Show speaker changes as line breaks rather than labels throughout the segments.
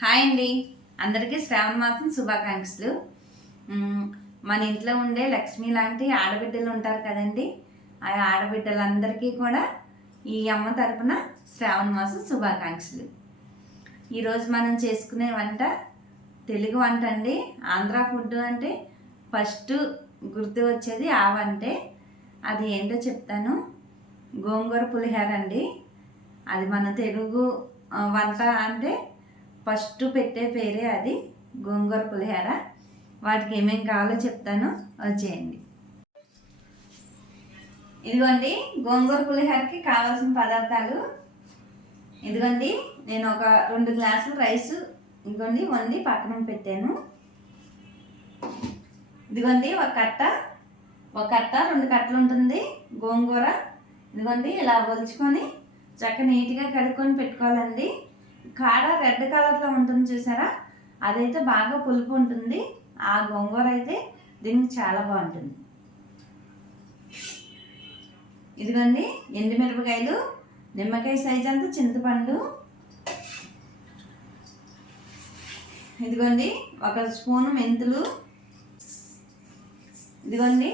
Hi అండి. అందరికీ శ్రావణ మాసం శుభాకాంక్షలు. మన ఇంట్లో ఉండే లక్ష్మి లాంటి ఆడబిడ్డలు ఉంటారు కదండి. ఆ ఆడబిడ్డలందరికీ కూడా ఈ అమ్మ తరపున శ్రావణ మాసం శుభాకాంక్షలు. ఈరోజు మనం చేసుకునే వంట తెలుగు వంట అండి. ఆంధ్ర ఫుడ్ అంటే ఫస్ట్ గుర్తు వచ్చేది ఆ వంటే. అది ఏంటో చెప్తాను. గోంగూర పులిహోర అండి. అది మన తెలుగు వంట అంటే ఫస్ట్ పెట్టే పేరే అది గోంగూర పులిహోర. వాటికి ఏమేమి కావాలో చెప్తాను. వచ్చేయండి ఇదిగోండి గోంగూర పులిహోరకి కావాల్సిన పదార్థాలు. ఇదిగోండి నేను ఒక రెండు గ్లాసులు రైస్ ఇదిగోండి వండి పక్కన పెట్టాను. ఇదిగోండి ఒక కట్ట ఒక కట్ట రెండు కట్టలు ఉంటుంది గోంగూర. ఇదిగోండి ఇలా ఒలుచుకొని చక్క నీట్గా కడుక్కొని పెట్టుకోవాలండి. కాడ రెడ్ కలర్లో ఉంటుంది చూసారా? అదైతే బాగా పులుపు ఉంటుంది. ఆ గోంగూర అయితే దీనికి చాలా బాగుంటుంది. ఇదిగోండి ఎండుమిరపకాయలు నిమ్మకాయ సైజ్ అంతా చింతపండు. ఇదిగోండి ఒక స్పూను మెంతులు. ఇదిగోండి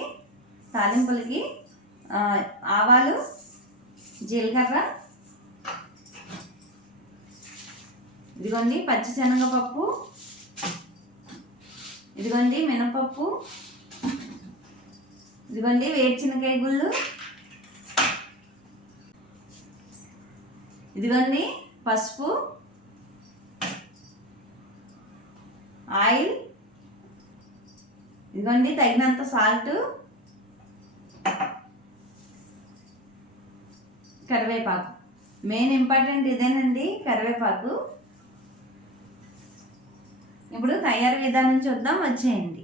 తాలింపులకి ఆవాలు జీలకర్ర ఇదిగోండి పచ్చిశనగపప్పు ఇదిగోండి మినపప్పు. ఇదిగోండి వేరుచినకాయ గుళ్ళు. ఇదిగోండి పసుపు. ఆయిల్. ఇదిగోండి తగినంత సాల్ట్. కరివేపాకు. మెయిన్ ఇంపార్టెంట్ ఇదేనండి కరివేపాకు. ఇప్పుడు తయారీ విధానం చూద్దాం వచ్చేయండి.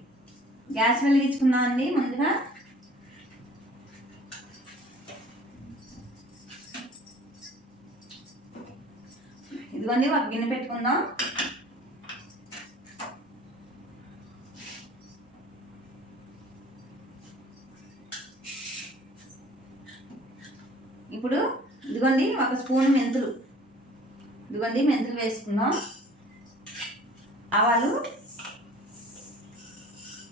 గ్యాస్ వెలిగించుకుందాం అండి ముందుగా. ఇదిగోండి ఒక గిన్నె పెట్టుకుందాం. ఇప్పుడు ఇదిగోండి ఒక స్పూన్ మెంతులు. ఇదిగోండి మెంతులు వేసుకుందాం. ఆవాలు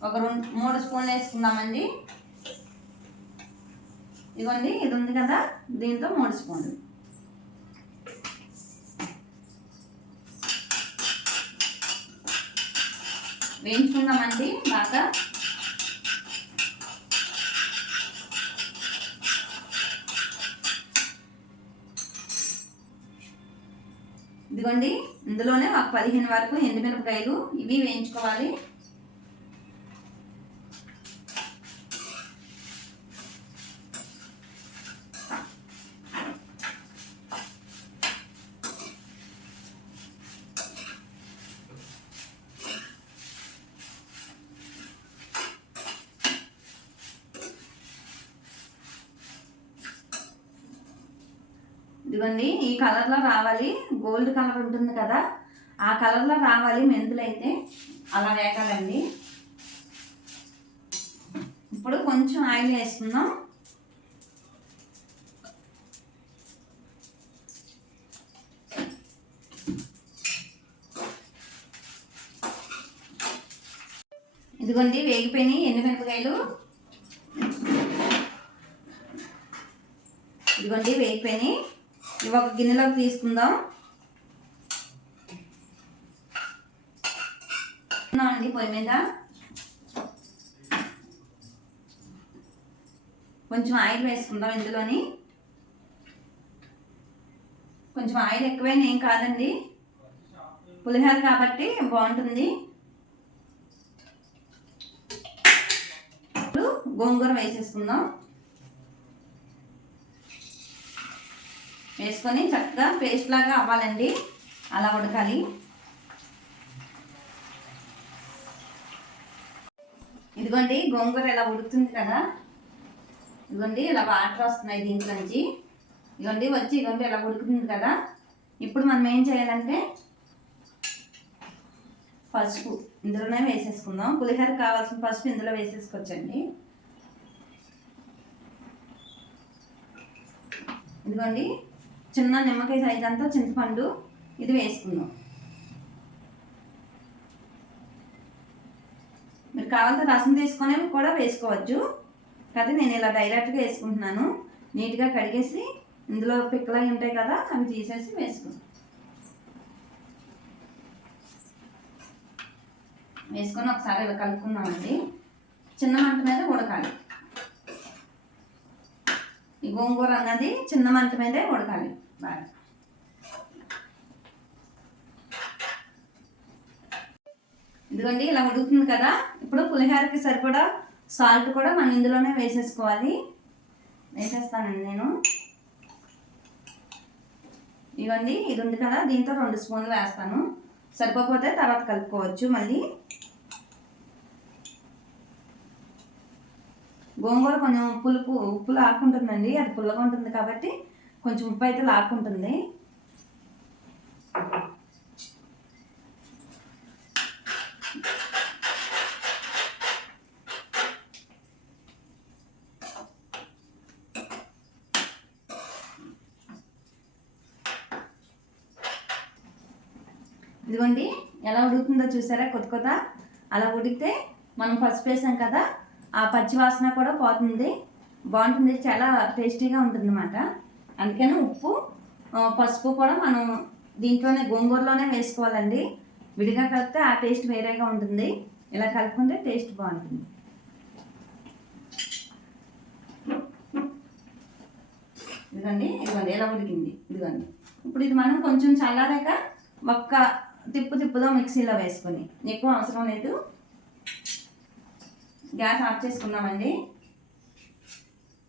ఒక రెండు మూడు స్పూన్లు వేసుకుందామండి. ఇదిగోండి ఇది ఉంది కదా దీంతో మూడు స్పూన్లు. వేయించుకుందామండి బాగా. ఇదిగోండి ఇందులోనే ఒక పదిహేను వరకు ఎండుమిరపకాయలు ఇవి వేయించుకోవాలి. ఇదిగోండి ఈ కలర్లో రావాలి. గోల్డ్ కలర్ ఉంటుంది కదా ఆ కలర్లో రావాలి మెంతులు అయితే. అలా వేకాలండి ఇప్పుడు కొంచెం ఆయిల్ వేసుకుందాం ఇదిగోండి వేగిపోయినాయి ఎండుమిరపకాయలు ఇదిగోండి వేగిపోయినాయి. ఇవి ఒక గిన్నెలోకి తీసుకుందాం. అండి పొయ్యి మీద. కొంచెం ఆయిల్ వేసుకుందాం ఇందులోని. కొంచెం ఆయిల్ ఎక్కువైనా ఏం కాదండి. పులిహోర కాబట్టి బాగుంటుంది. ఇప్పుడు గోంగూర వేసేసుకుందాం. వేసుకొని చక్కగా పేస్ట్ లాగా అవ్వాలండి. అలా ఉడకాలి. ఇదిగోండి గోంగూర ఇలా ఉడుకుతుంది కదా? ఇదిగోండి ఇలా వాటర్ వస్తున్నాయి దీంట్లో నుంచి. ఇదిగోండి వచ్చి ఇదిగోండి ఇలా ఉడుకుతుంది కదా? ఇప్పుడు మనం ఏం చేయాలంటే పసుపు ఇందులోనే వేసేసుకుందాం. పులిహోర కావాల్సిన పసుపు ఇందులో వేసేసుకోవచ్చండి. ఇదిగోండి చిన్న నిమ్మకాయ సైజ్ అంతా చింతపండు ఇది వేసుకుందాం. మీరు కావాలంటే రసం తీసుకొని కూడా వేసుకోవచ్చు. కాదు నేను ఇలా డైరెక్ట్గా వేసుకుంటున్నాను. నీట్గా కడిగేసి ఇందులో పిక్కలు ఉంటాయి కదా అవి తీసేసి వేసుకుంటాం వేసుకొని ఒకసారి ఇలా కలుపుకున్నామండి చిన్న మంట మీద ఉడకాలి. ఈ గోంగూర అన్నది చిన్న మంట మీదే ఉడకాలి. బాగా ఇదిగోండి ఇలా ఉడుకుతుంది కదా? ఇప్పుడు పులిహోరకి సరిపడా సాల్ట్ కూడా మనం ఇందులోనే వేసేసుకోవాలి. వేసేస్తానండి నేను. ఇవ్వండి ఇది ఉంది కదా దీంతో రెండు స్పూన్లు వేస్తాను. సరిపోతే తర్వాత కలుపుకోవచ్చు మళ్ళీ. గోంగూర కొంచెం పులుపు ఉప్పు లాక్కుంటుందండి అది పుల్లగా ఉంటుంది కాబట్టి కొంచెం ఉప్పు అయితే లాక్కుంటుంది. ఇదిగోండి ఎలా ఉడుకుతుందో చూసారా? కొత్త కొత్త. అలా ఉడికితే మనం పసుపు వేసాం కదా ఆ పచ్చి వాసన కూడా పోతుంది. బాగుంటుంది చాలా టేస్టీగా ఉంటుంది అన్నమాట అందుకని ఉప్పు పసుపు కూడా మనం దీంట్లోనే గోంగూరలోనే వేసుకోవాలండి. విడిగా కలిపితే ఆ టేస్ట్ వేరేగా ఉంటుంది. ఇలా కలుపుకుంటే టేస్ట్ బాగుంటుంది. ఇదిగోండి ఇదిగోండి ఎలా ఉడికింది? ఇదిగోండి. ఇప్పుడు ఇది మనం కొంచెం చల్లారాక ఒక్క తిప్పు తిప్పులో మిక్సీలో వేసుకొని ఎక్కువ అవసరం లేదు. గ్యాస్ ఆఫ్ చేసుకున్నామండి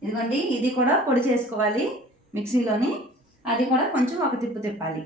ఇదిగోండి ఇది కూడా పొడి చేసుకోవాలి. మిక్సీలోని అది కూడా కొంచెం ఒక తిప్పు తిప్పాలి.